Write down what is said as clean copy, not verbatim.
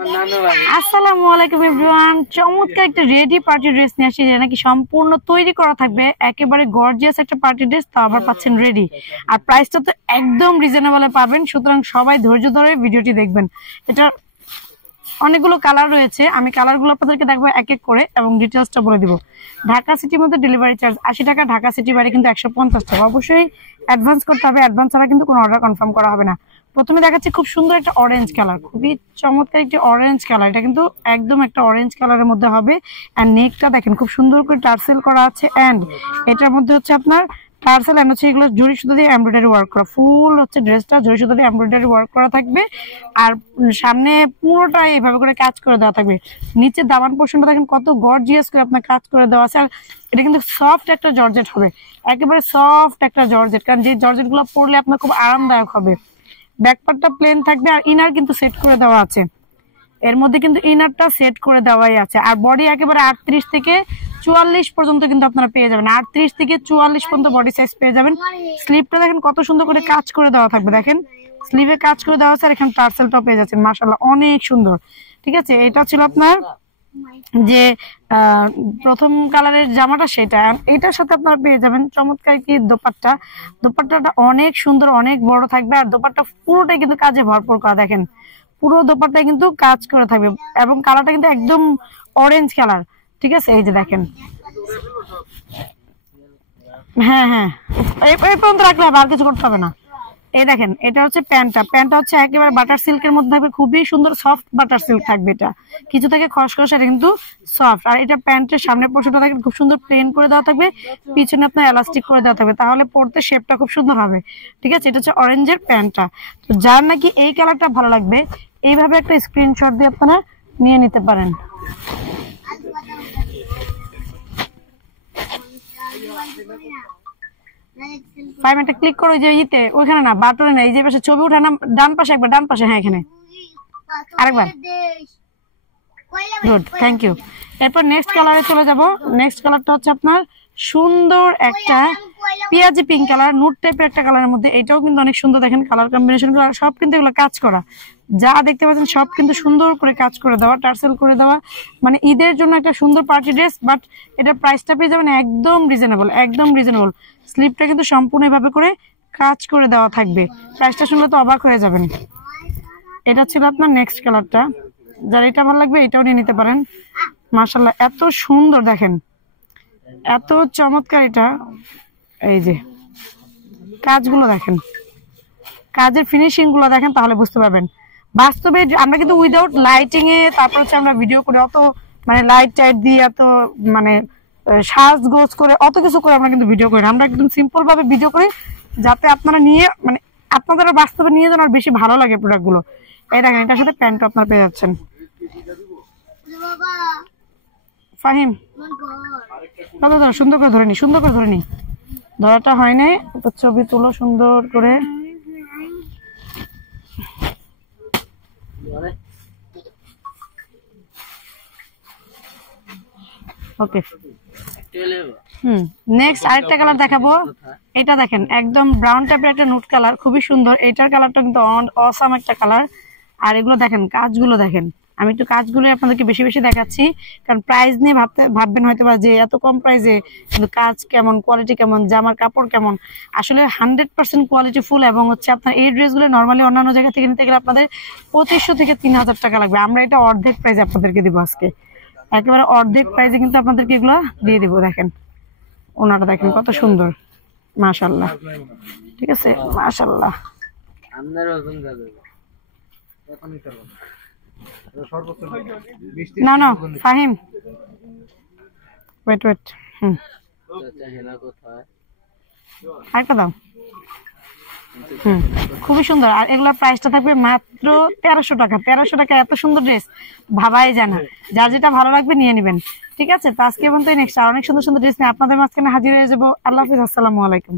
আসসালামু আলাইকুম এভরিওয়ান। চমৎকার একটা রেডি পার্টি ড্রেস নিয়ে আসি, নাকি সম্পূর্ণ তৈরি করা থাকবে, একেবারে গর্জিয়াস একটা পার্টি ড্রেস, তো আবার পাচ্ছেন রেডি। আর প্রাইসটা তো একদম রিজনেবলে পাবেন, সুতরাং সবাই ধৈর্য ধরে ভিডিওটি দেখবেন। এটা অনেকগুলো কালার রয়েছে, আমি কালারগুলো আপনাদেরকে দেখবো এক এক করে এবং ডিটেলসটা বলে দিব। ঢাকা সিটির মধ্যে ডেলিভারি চার্জ 80 টাকা, ঢাকা সিটি বাইরে কিন্তু 150 টাকা। অবশ্যই অ্যাডভান্স করতে হবে, অ্যাডভান্স ছাড়া কিন্তু কোনো অর্ডার কনফার্ম করা হবে না। প্রথমে দেখাচ্ছি খুব সুন্দর একটা অরেঞ্জ কালার, খুবই চমৎকার একটি অরেঞ্জ কালার। এটা কিন্তু একদম একটা অরেঞ্জ কালারের মধ্যে হবে। অ্যান্ড নেকটা দেখেন খুব সুন্দর করে টার্সেল করা আছে, অ্যান্ড এটার মধ্যে হচ্ছে আপনার টার্সেল এন্ড হচ্ছে এগুলো জরি সুতা দিয়ে এমব্রয়ডারি ওয়ার্ক করা, ফুল হচ্ছে ড্রেসটা জরি সুতা দিয়ে এমব্রয়ডারি ওয়ার্ক করা থাকবে। আর সামনে পুরোটা এইভাবে করে কাজ করে দেওয়া থাকবে। নিচে দামান পোর্শনটা দেখেন কত গর্জিয়াস করে আপনার কাজ করে দেওয়া আছে। আর এটা কিন্তু সফট একটা জর্জেট হবে, একেবারে সফট একটা জর্জেট, কারণ যে জর্জেট গুলো পরলে আপনার খুব আরামদায়ক হবে। ব্যাকপার্টটা প্লেন থাকবে আর ইনার কিন্তু সেট করে দেওয়া আছে, এর মধ্যে কিন্তু ইনারটা সেট করে দেওয়াই আছে। আর বডি একেবারে 38 থেকে 44 পর্যন্ত কিন্তু আপনারা পেয়ে যাবেন, 38 থেকে 44 পর্যন্ত বডি সাইজ পেয়ে যাবেন। স্লিভটা দেখেন কত সুন্দর করে কাজ করে দেওয়া থাকবে, দেখেন স্লিভে কাজ করে দেওয়া আছে। আর এখানে টার্সেলটাও পেয়ে যাচ্ছেন, মাশাআল্লাহ অনেক সুন্দর। ঠিক আছে, এটা ছিল আপনার যে প্রথম কালারের জামাটা, সেটা এটার সাথে আপনারা পেয়ে যাবেন চমৎকার কি দোপাট্টা। দোপাট্টাটা অনেক সুন্দর, অনেক বড় থাকবে। আর দোপাট্টা পুরোটাই কিন্তু কাজে ভরপুর করা, দেখেন পুরো দোপাট্টায় কিন্তু কাজ করে থাকবে এবং কালারটা কিন্তু একদম অরেঞ্জ কালার। ঠিক আছে, এই যে দেখেন, হ্যাঁ হ্যাঁ এই পর্যন্ত রাখলে হবে, আর কিছু করতে হবে না। এই দেখেন এটা হচ্ছে প্যান্টটা হচ্ছে একেবারে বাটার সিল্কের মধ্যে থাকবে, খুবই সুন্দর সফট বাটার সিল্ক থাকবে। এটা কিছু থেকে খসখসে, এটা কিন্তু সফট। আর এটা প্যান্টের সামনের পোর্শনটা দেখেন খুব সুন্দর প্লেন করে দেওয়া থাকবে, পিছনে আপনার এলাস্টিক করে দেওয়া থাকবে, তাহলে পরতে শেপটা খুব সুন্দর হবে। ঠিক আছে, এটা হচ্ছে অরেঞ্জের প্যান্টটা। তো যার নাকি এই কালারটা ভালো লাগবে, এইভাবে একটা স্ক্রিনশট দিয়ে আপনারা নিয়ে নিতে পারেন। ফাইভটা ক্লিক করো, যে ইতে ওইখানে না, বাটনে না, এই যে পাশে ছবি উঠে না, ডান পাশে একবার, ডান পাশে, হ্যাঁ এখানে আরেকবার। Good, thank you. এরপর নেক্সট কালারে চলে যাব। নেক্সট কালারটা হচ্ছে আপনার সুন্দর একটা পেঁয়াজি পিঙ্ক কালার, নুট টাইপের একটা কালারের মধ্যে। এটাও কিন্তু অনেক সুন্দর, দেখেন কালার কম্বিনেশন গুলো সব কিন্তু এগুলো কাজ করা, যা দেখতে পাচ্ছেন সব কিন্তু সুন্দর করে কাজ করে দেওয়া, টার্সেল করে দেওয়া। মানে ঈদের জন্য একটা সুন্দর পার্টি ড্রেস, বাট এটার প্রাইসটা পেয়ে যাবেন একদম রিজনেবল, একদম রিজনেবল। স্লিপটা কিন্তু সম্পূর্ণ এভাবে করে কাজ করে দেওয়া থাকবে, প্রাইসটা শুনলে তো অবাক হয়ে যাবেন। এটা ছিল আপনার নেক্সট কালারটা, যার এটা ভালো লাগবে এটাও নিয়ে নিতে পারেন। মাশাআল্লাহ এত সুন্দর, দেখেন এত চমৎকার এটা। এই যে কাজগুলো দেখেন, কাজের ফিনিশিং গুলো দেখেন, তাহলে বুঝতে পারবেন। বাস্তবে আমরা কিন্তু উইদাউট লাইটিং এ তারপর হচ্ছে আমরা ভিডিও করে, অত মানে লাইট টাইট দিয়ে এত মানে সাজগোজ করে অত কিছু করে আমরা কিন্তু ভিডিও করি না, আমরা একদম সিম্পল ভাবে ভিডিও করি, যাতে আপনারা নিয়ে মানে আপনাদের বাস্তবে নিয়ে যান আর বেশি ভালো লাগে প্রোডাক্ট গুলো। এই দেখেন এটার সাথে প্যান্ট আপনারা পেয়ে যাচ্ছেন। ফাহিম দাদা সুন্দর করে ধরে নি, সুন্দর করে ধরে নি, ধরাটা হয় নাই, ছবি তুলো সুন্দর করে। ওকে, নেক্সট আরেকটা কালার দেখাবো। এটা দেখেন একদম ব্রাউন টাইপের একটা নুট কালার, খুবই সুন্দর। এটার কালারটা কিন্তু অসাম একটা কালার। আর এগুলো দেখেন কাজগুলো দেখেন, আমি একটু কাজগুলো আপনাদেরকে বেশি বেশি দেখাচ্ছি, কারণ প্রাইস নিয়ে ভাববেন হয়তো বা যে এত কম প্রাইসে, কিন্তু কাজ কেমন, কোয়ালিটি কেমন, জামার কাপড় কেমন, আসলে 100% কোয়ালিটি ফুল। এবং হচ্ছে আপনার এই ড্রেসগুলো নর্মালি অন্যান্য জায়গা থেকে নিতে গেলে আপনাদের 2500 থেকে 3000 টাকা লাগবে, আমরা এটা অর্ধেক প্রাইসে আপনাদেরকে দিব আজকে, একেবারে অর্ধেক প্রাইসে কিন্তু আপনাদেরকে এগুলো দিয়ে দিব। দেখেন ওনাটা দেখেন কত সুন্দর, মাশাআল্লাহ। ঠিক আছে, মাশাআল্লাহ। না না ফাহিম, ওয়েট ওয়েট, আরেকটা দাও। খুবই সুন্দর। আর এগুলোর প্রাইসটা থাকবে মাত্র 1300 টাকা। 1300 টাকা এত সুন্দর ড্রেস ভাবাই যায় না, যার যেটা ভালো লাগবে নিয়ে নেবেন। ঠিক আছে, তো আজকে পর্যন্ত নেক্সট আর অনেক সুন্দর সুন্দর ড্রেস নিয়ে আপনাদের মাঝখানে হাজির হয়ে যাবো। আল্লাহ হাফিজ, আসসালামু আলাইকুম।